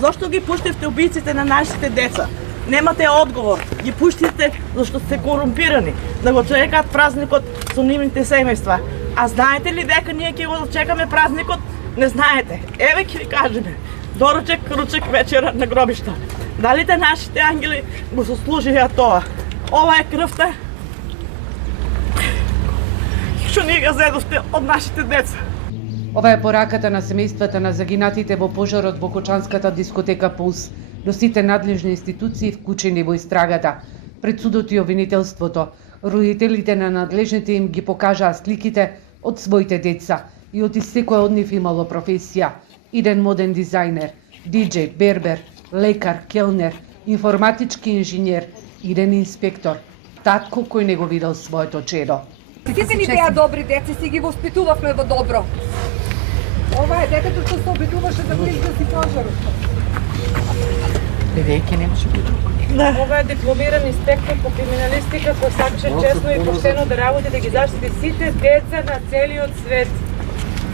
Зошто ги пуштивте убиците на нашите деца? Немате одговор. Ги пуштите зашто сте корумпирани, да го чекаат празникот со нивните семејства. А знаете ли дека ние ќе го чекаме празникот? Не знаете. Еве ќе ви кажеме. Доручек, ручек, вечера на гробишта. Дали те нашите ангели го заслужија тоа? Ова е крвта што ние ga зедовте од нашите деца. Ова е пораката на семејствата на загинатите во пожарот во Кочанската дискотека Пулс, до сите надлежни институции вклучени во истрагата. Пред судот и обвинителството, родителите на надлежните им ги покажаа сликите од своите деца и од секој од нив имало професија. Иден моден дизајнер, диџеј, бербер, лекар, келнер, информатички инженер, иден инспектор, татко кој не го видел своето чедо. Сите ни беа добри деца, си ги воспитувавме во добро. Ова е детето што се обидуваше да го изгаси пожарот. Бидејќи немаше Да. Ова е дипломиран инспектор по криминалистика кој сакаше честно и поштено да работи да ги заштити сите деца на целиот свет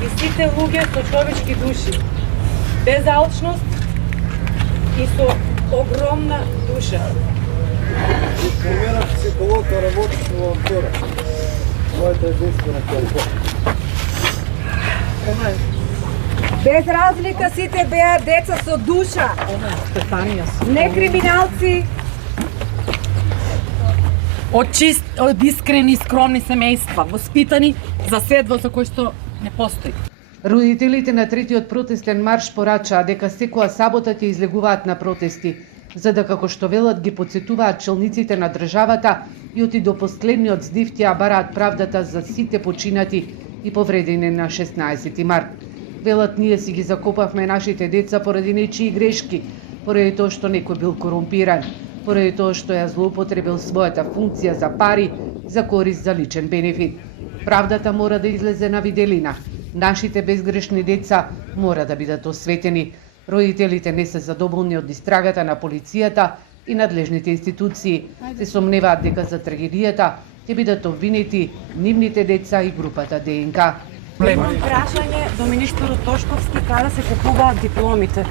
и сите луѓе со човечки души, без алчност и со огромна душа. Дипломиран психолог, работи во Антора. Мојата единствена телефон. Без разлика сите беа деца со душа. Не криминалци. од искрени, скромни семејства, воспитани за свет за кој што не постои. Родителите на третиот протестен марш порачаа дека секоја сабота ќе излегуваат на протести, за да, како што велат, ги потсетуваат челниците на државата и оти до последниот здив ја бараат правдата за сите починати и повредени на 16 март. Велат, ние си ги закопавме нашите деца поради нечии грешки, поради тоа што некој бил корумпиран, поради тоа што ја злоупотребил својата функција за пари, за корист, за личен бенефит. Правдата мора да излезе на виделина. Нашите безгрешни деца мора да бидат осветени. Родителите не се задоволни од истрагата на полицијата и надлежните институции. Се сомневаат дека за трагедијата ќе бидат обвинети нивните деца и групата ДНК. Имам прашање до министерот Тошковски каде се купуваат дипломите.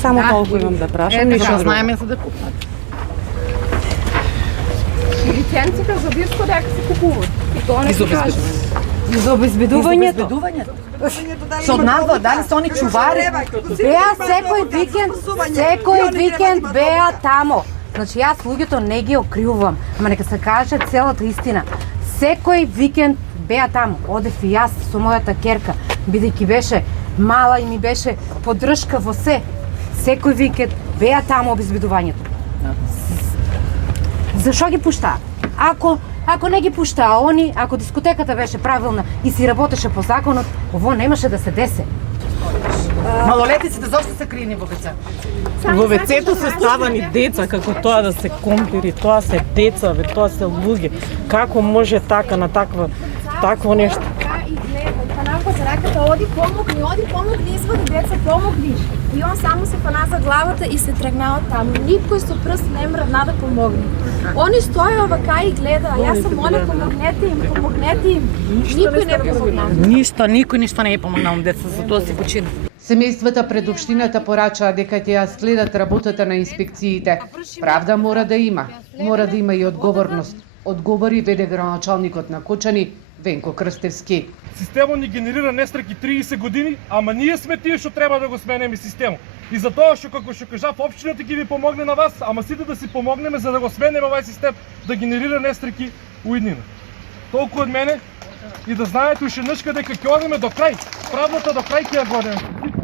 Само толку имам да прашам. Ништо знаеме за да купат. Лиценците за дискотека се купуваат. И тоа не се каже. За обезбедувањето. Се однадва, дали се они чувари? Беа секој викенд беа тамо. Значи јас луѓето не ги окривувам, ама нека се каже целата истина. Секој викенд беа тамо. Одев и јас со мојата керка, бидејќи беше мала и ми беше поддршка во се. Секој викенд беа тамо обезбедувањето. Зашо ги пуштаа? Ако не ги пуштаа они, ако дискотеката беше правилна и си работеше по законот, ово немаше да се десе. Малолетниците зошто се крини во веце? Во вецето се ставани деца, како тоа да се компири, тоа се деца, тоа се луѓе. Како може така на такво нешто? Фанавко за раката, оди помогни, извади деца, помогни. И он само се фана за главата и се тргнаа таму. Никој со прст не мрдна да помогне. Они стоја овака и гледа, јас се моле, помогнете им. Никој не помогна. Никој ништо не е помогнал деца, за тоа се почина. Семејствата пред општината порачаа дека ќе ја следат работата на инспекциите. Правда мора да има и одговорност. Одговори веде градоначалникот на Кочани Венко Крстевски. Системот ни генерира несреќи 30 години, ама ние сме тие што треба да го сменеме системот. И за тоа што како што кажав, општината ќе ви помогне на вас, ама сите да си помогнеме за да го сменеме овај систем да генерира несреќи у иднина. Толку од мене и да знаете уште нешка дека ќе одиме до крај. Правдата до крај ќе ја годиме.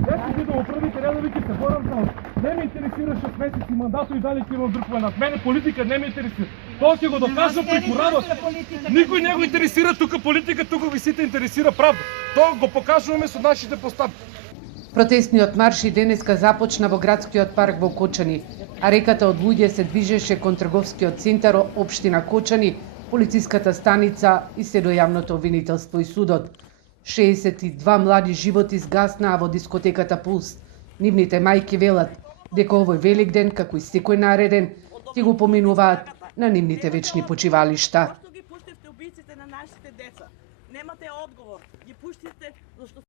Јас ќе бидам во првите редови, ќе се борам за не ме интересира 6 месеци мандато и дали ќе имам друг мандат. Мене политика не ме интересира. Тоа ќе го докажам преку работа. Никој не го интересира тука политика, тука ви сите интересира правда. Тоа го покажуваме со нашите постапки. Протестниот марш и денеска започна во градскиот парк во Кочани, а реката од луѓе се движеше кон трговскиот центар општина Кочани, полициската станица и се до јавното обвинителство и судот. 62 млади животи згаснаа во дискотеката Пулс. Нивните мајки велат дека овој Великден, како и секој нареден, ќе го поминуваат на нивните вечни почивалишта. Зошто ги пуштивте убиците на нашите деца? Немате одговор. Ги пуштите зашто